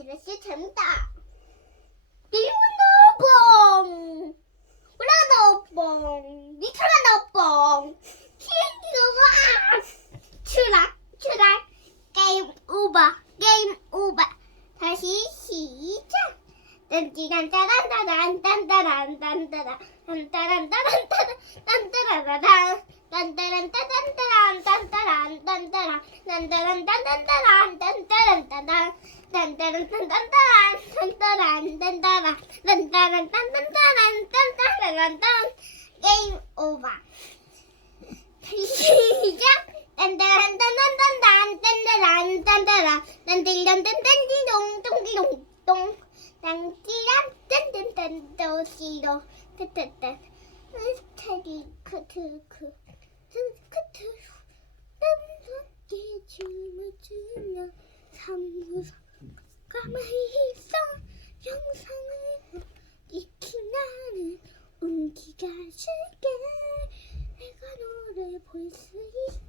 파트라슈 재밌다. 일본도 뻥, 올라가도 뻥, 밑으로가도 뻥, 비행기가 와. 추락, 게임 오버. 다시 시작. 딴딴따란따란 딴따란따란 딴따란따란따란 딴따란따란따란 딴따란 딴따란 딴따란따란따란 딴따란따란 딴따란따란따란 딴따란 딴따란 게임 오버. 시작. 딴따란따란따란 딴따란 딴따란 딴딜런딴딴디동 동디동동 딴띠란 딴딴딴 도시로 따따따 스타리 크트크 남밖에 춤을 추며 사무소 가만히 있어. 영상을 익힌 나는 운기가 줄게. 내가 너를 볼 수 있어.